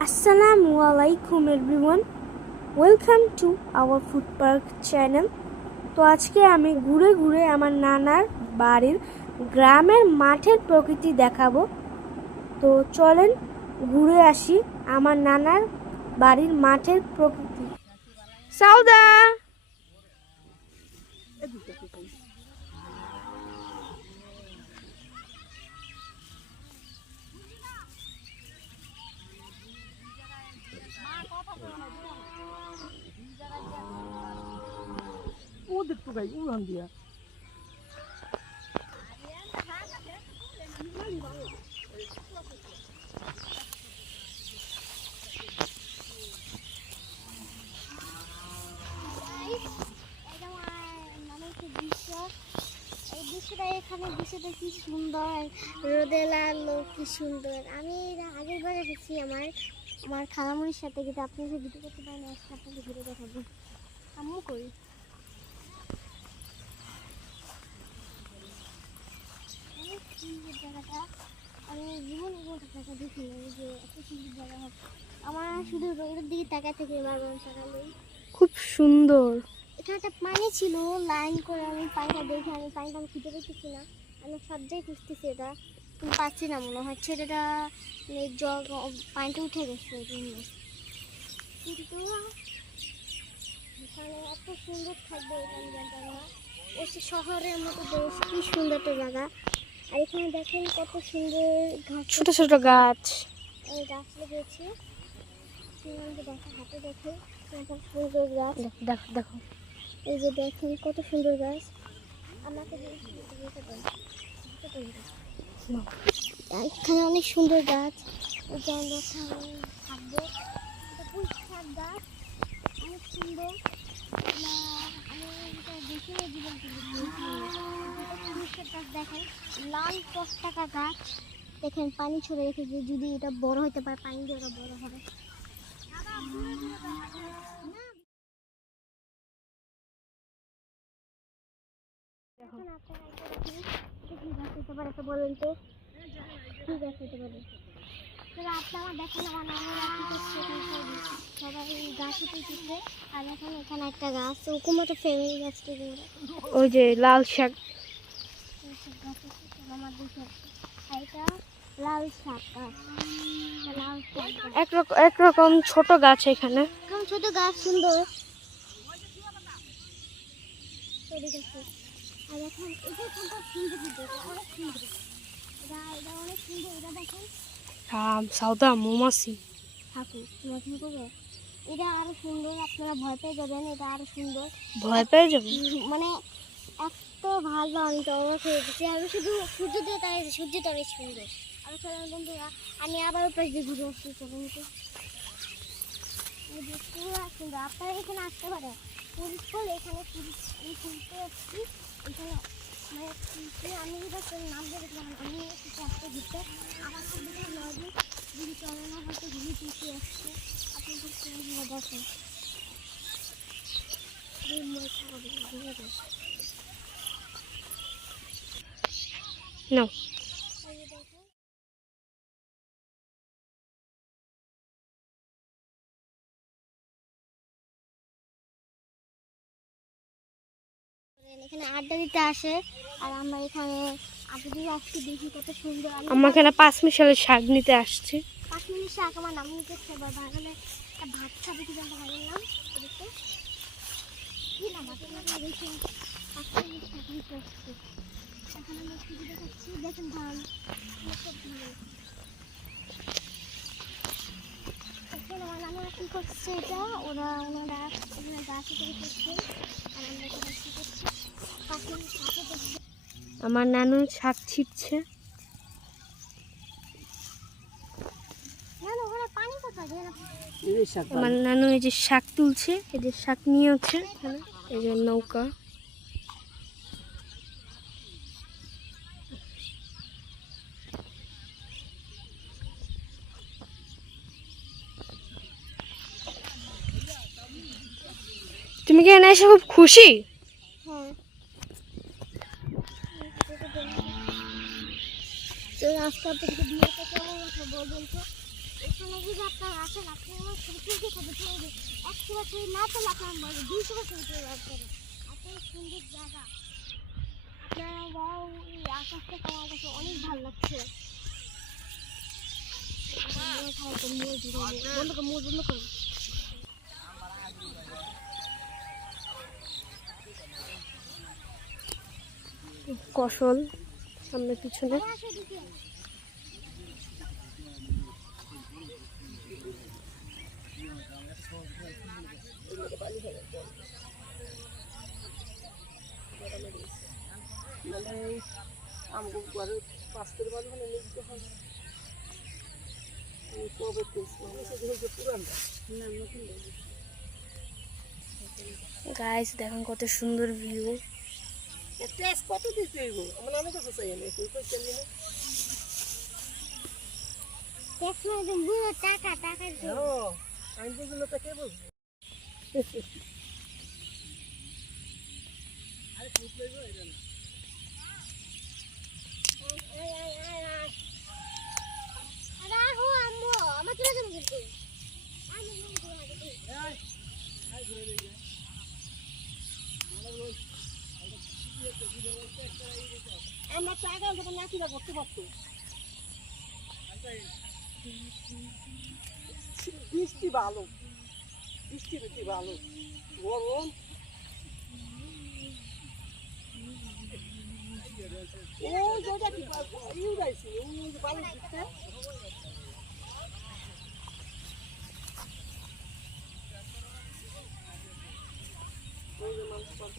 Assalamualaikum everyone. Welcome to our food park channel. তো আজকে আমি ঘুরে ঘুরে আমার নানার বাড়ির গ্রামের মাঠের প্রকৃতি দেখাবো। তো চলেন ঘুরে আসি আমার নানার বাড়ির মাঠের প্রকৃতি। সাউদা ওদের তো গাই উড়ান দিয়া দৃশ্যটা কি সুন্দর, রোদে লালো কি সুন্দর। আমি আগের বার এসেছি আমার খালামুনির সাথে, কিন্তু আপনি যে ভিডিও করতে পারেন আপনাকে ঘুরে দেখাবো। আম্মু করি অনেক সুন্দর জায়গাটা, আমি জীবন টাকা দেখি যে এত সুন্দর জায়গা হবে। আমার শুধু রোদের দিকে তাকায় থেকে বারবার তাকালো। খুব সুন্দর। এখানে একটা পানি ছিল লাইন করে, আমি পানিটা দেখে পানিটা আমি খুঁজে পেতেছি না। আমি সব জায়গায় খুঁজতেছি, এটা কিন্তু পাচ্ছি না। মনে হচ্ছে এটা জগ পানিটা উঠে গেছে, কিন্তু এখানে এত সুন্দর থাকবে এখানে জায়গা না। ও শহরের মতো বেশ কি সুন্দর একটা জায়গা। আর এখানে দেখেন কত সুন্দর ঘাস, ছোট ছোট গাছ, এই গাছ লেগেছে। দেখা হাতে দেখে কত সুন্দর গাছ। দেখো দেখো, এই যে দেখেন কত সুন্দর গাছ। আমাকে এখানে অনেক সুন্দর গাছ, থাকবো। পুঁই শাক গাছ অনেক সুন্দর। দেখিনি জীবন পুঁই শাক গাছ দেখেন, লাল পতাকা গাছ দেখেন, পানি ছড়ে রেখেছে। যদি এটা বড় হতে পারে, পানি দিয়ে ওটা বড় হবে। এখন আপনারা কি গাছ হতে পারে বলেন তো, কি গাছ হতে পারে? আপনারা দেখেন আমার নানারা কি করছে, সবাই গাছ উঠেছে। আর এখন এখানে একটা গাছ, ওরকম একটা ফ্যামিলি গাছ থেকে ওই যে লাল শাক, আমার দেখে এটা লাল শাক গাছ, লাল শাক একরকম ছোট গাছ। এখানে ছোট গাছ সুন্দর। আর এখন এটা সুন্দর, অনেক সুন্দর, এটা অনেক সুন্দর। এটা দেখেন সাউদা মৌমাছি ঠাকুর মজা করবে, এটা আরো সুন্দর। আপনারা ভয় পেয়ে যাবেন, এটা আরো সুন্দর। ভয় পেয়ে যাবে, মানে এত ভালো, আমি তো অবাক হয়ে গেছি। আমি শুধু সূর্য দিয়ে তাকাইছি, সূর্যটা অনেক সুন্দর। আর চলেন বন্ধুরা, আমি আবার প্রায় দিয়ে ঘুরে আসছি। চলুন তো, পুরো সুন্দর। আপনারা এখানে আসতে পারেন, টুরিস্ট বলে এখানে টুরিস্ট। আমি ঘুরতে আসছি এখানে, মানে আমি এবার নাম দেখলাম, আমি আসতে ঘুরতে আমার সাথে নদী যদি চলে না, হয়তো ঘুরে পিছিয়ে আসছে। আপনি দেখেন না এখানে আড্ডা দিতে আসে। আর আমরা এখানে আড্ডা দিয়ে আসছি, দেখি কত সুন্দর। আমরা এখানে 5 মিশালের শাক নিতে আসছি। 5 মিনিট শাক আমার নাম নিতে বাগানে একটা ভাত খাবি, কি জানতে ভাবলাম কি না ভাত দেখি 5 মিনিট শাক নিতে আসছি। এখন আমরা ছুটি দেখাচ্ছি, দেখেন ধান সব ভালো। এখন আমার নানারা কি করছে, এটা ওনারা এখানে গাছ করে করছে। আর আমরা এখানে কি করছি, 5 মিনিট শাকে দেখছি। আমার নানু শাক ছিটছে। পানি কোথায়? আমার নানু এই যে শাক তুলছে, এই যে শাক নিয়ে হচ্ছে এখানে, এই যে নৌকা। তুমি কি এখানে এসে খুব খুশি? হ্যাঁ, তো রাস্তা থেকে বিয়েটা কেমন লাগলো বলবেন তো। এখানে যদি আপনার আসেন, আপনি আমার ছবি তুলতে হবে, তুলবে 100 বছর না তো আপনার বলবে 200 বছর তুলতে পারবেন। এত সুন্দর জায়গা, আপনারা ওয়াও, এই আকাশটা আমার কাছে অনেক ভালো লাগছে। বন্ধ করো, বন্ধ করো। কসল সামনে পিছনে। আসো দিকে। মানে আমগো ঘরে পাস করে বাড়ি মানে নিজে হয় কবে মানে সেটা হচ্ছে পুরানটা না নতুন গাইস দেখেন কত সুন্দর ভিউ। টেস্ট কত দিতে হইব আমার অনেক কাছে চাই আমি কই কই কেমনে না ট্যাক্স মানে বুড়ো টাকা টাকা দিয়ে। হ্যাঁ আইন বুঝলে তো কে বুঝবে আরে ফুট লইব এটা না আরে আহো আম্মু, আমার চলে যাবো কিন্তু। আমি মন করে হাঁটতে। এই আই ঘুরে দেই আমরা টাকা যখন নাকিরা করতে পারতো বৃষ্টি ভালো বৃষ্টি বেশি ভালো গরম ও যেটা কি ইউরাইছি ওই যে বালু দিতে ওই যে মানুষ কত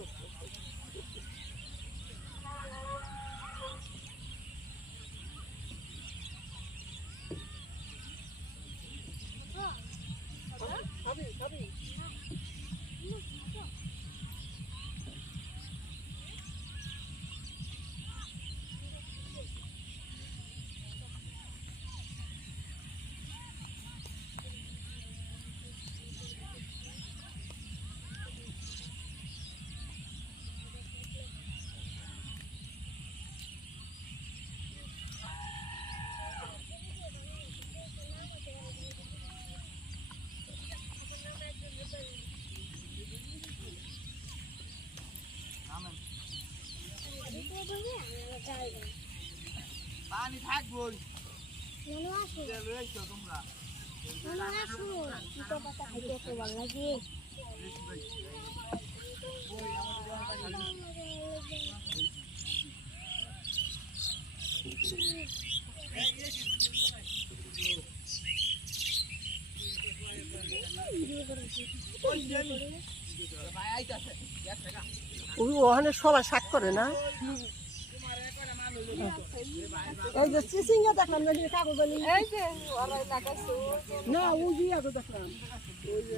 খাবি খাবি পানি থাকবই নানু আসো, লইছো তোমরা নানু আসো। পিঠা পাতা খাইতে এত ভালো লাগে। ওই ওখানে সবাই শাক করে না এই যে চিচিঙ্গা দেখলাম না কাগজ এই যে না ওই যে আগে দেখলাম ওই যে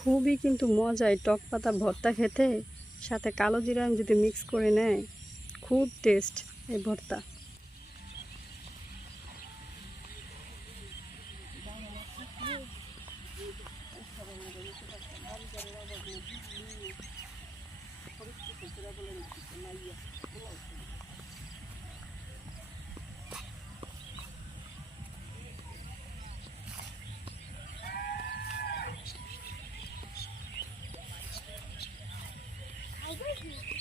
খুবই কিন্তু মজাই টক পাতা ভর্তা খেতে, সাথে কালো জিরা যদি মিক্স করে নেয় খুব টেস্ট এই ভর্তা। I